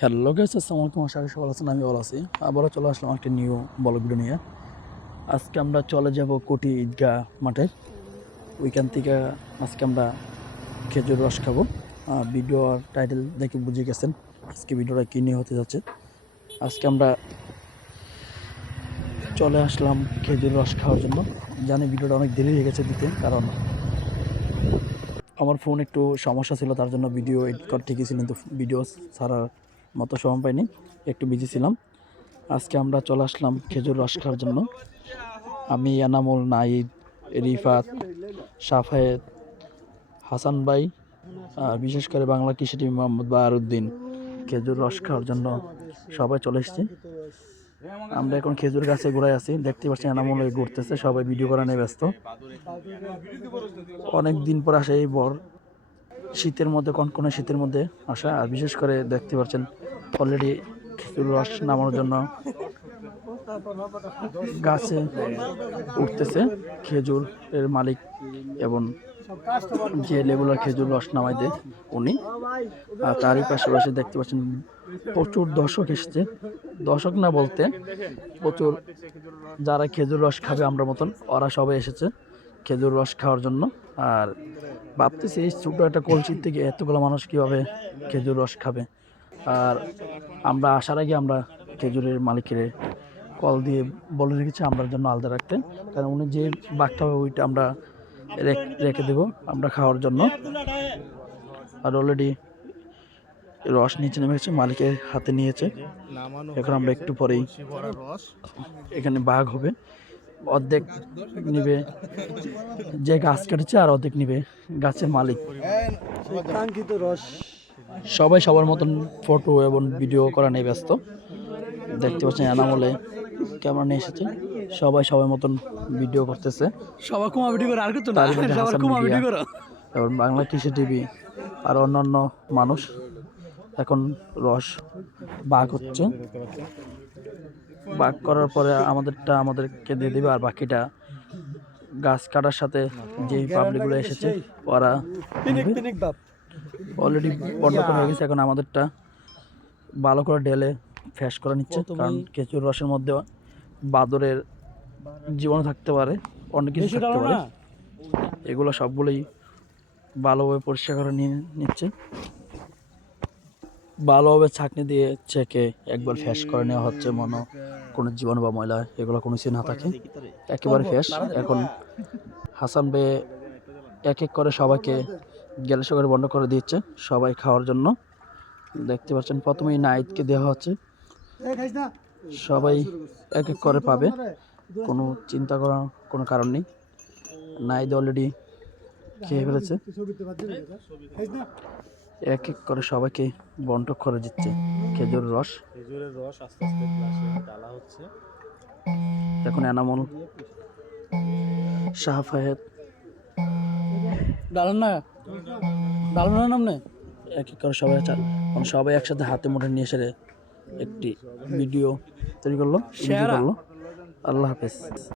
Hello guys, আসসালামু আলাইকুম। আশা করি সবাই আছেন, আমি ভালো আছি। আবারও চলে আসলাম একটা নিউ ব্লগ ভিডিও নিয়ে। আজকে আমরা চলে যাব কোটি ঈদগাহ মাঠে। ওইখান থেকে আজকে আমরা খেজুর রস খাবো। ভিডিও আর টাইটেল দেখে বুঝে গেছেন আজকে ভিডিওটা কী নিয়ে হতে যাচ্ছে। আজকে আমরা চলে আসলাম খেজুর রস খাওয়ার জন্য। জানি ভিডিওটা অনেক দেরি হয়ে গেছে দিতে, কারণ আমার ফোন একটু সমস্যা ছিল, তার জন্য ভিডিও এডিট করা ঠিকই ছিল, কিন্তু ভিডিও ছাড়ার মতো সময় পাইনি, একটু বিজি ছিলাম। আজকে আমরা চলে আসলাম খেজুর রস খাওয়ার জন্য। আমি এনামুল, নাইদ, রিফাত, সাফায়েত, হাসান ভাই, আর বিশেষ করে বাংলা কৃষি টিভি মোহাম্মদ বাহারুদ্দিন খেজুর রস খাওয়ার জন্য সবাই চলে এসেছি। আমরা এখন খেজুর গাছে ঘুরাই আছি, দেখতে পাচ্ছি এনামুল ঘুরতেছে, সবাই ভিডিও করা নিয়ে ব্যস্ত। অনেক দিন পর আসে এই শীতের মধ্যে, কনকনে শীতের মধ্যে আসা। আর বিশেষ করে দেখতে পাচ্ছেন অলরেডি খেজুর রস নামানোর জন্য গাছে উঠতেছে খেজুর এর মালিক, এবং যে লেবুলার খেজুর রস নামাই দেয় উনি। আর তারই পাশাপাশি দেখতে পাচ্ছেন প্রচুর দর্শক এসেছে। দর্শক না বলতে প্রচুর যারা খেজুর রস খাবে আমরা মতন, ওরা সবাই এসেছে খেজুর রস খাওয়ার জন্য। আর ভাবতেছি এই ছোটো একটা কলসির থেকে এতগুলো মানুষ কীভাবে খেজুর রস খাবে। আর আমরা আসার আগে আমরা খেজুরের মালিকের কল দিয়ে বলে রেখেছি আমরা জন্য আলাদা রাখতে, কারণ উনি যে বাঘটা হবে ওইটা আমরা রেখে দেবো আমরা খাওয়ার জন্য। আর অলরেডি রস নিচে নেমে গেছে, মালিকের হাতে নিয়েছে। এখন আমরা একটু পরেই এখানে বাঘ হবে, অর্ধেক নিবে যে গাছ কেটেছে, আর অর্ধেক নিবে গাছের মালিক। সবাই সবার মতন ফটো এবং ভিডিও করা নিয়ে ব্যস্ত। দেখতে পাচ্ছেন এনামলে ক্যামেরা নিয়ে এসেছে, সবাই সবার মতন ভিডিও করতেছে। সবাই কুমা ভিডিও করে আর কিছু না, সবাই হাসান কুমা মিডিয়া ভিডিও করে। এবং বাংলা কৃষি টিভি আর অন্যান্য মানুষ এখন রস বাগ হচ্ছে। বাগ করার পরে আমাদেরকে দিয়ে দেবে, আর বাকিটা গাছ কাটার সাথে যেই পাবলিকগুলো এসেছে ওরা অলরেডি বন্ধ করা হয়ে গেছে। এখন আমাদেরটা ভালো করে ঢেলে ফ্যাশ করে নিচ্ছে, কারণ খেজুর রসের মধ্যে বাদরের জীবাণু থাকতে পারে, অনেক কিছু থাকতে পারে। এগুলো সবগুলোই ভালোভাবে পরিষ্কার করে নিয়ে নিচ্ছে। ভালোভাবে ছাঁকনি দিয়ে চেকে একবার ফ্যাশ করে নেওয়া হচ্ছে, মনে কোনো জীবাণু বা ময়লা এগুলো কোনো কিছু না থাকে, একেবারে ফ্যাশ। এখন হাসান বে এক এক করে সবাইকে গ্যালাসে করে বন্ধ করে দিচ্ছে সবাই খাওয়ার জন্য। দেখতে পাচ্ছেন প্রথমেই নাইদকে দেওয়া হচ্ছে, সবাই এক এক করে পাবে, কোনো চিন্তা করার কোনো কারণ নেই। নাইদ অলরেডি খেয়ে ফেলেছে, এক এক করে সবাইকে বন্টন করে দিচ্ছে খেজুরের রস। আস্তে আস্তে গ্লাসে ঢালা হচ্ছে। এখন এনামুল, শাহফায়েত, ডালেন না নামনে এক এক করে সবাই একসাথে হাতে মুঠে নিয়ে এসে একটি ভিডিও তৈরি করলো, আল্লাহ হাফেজ।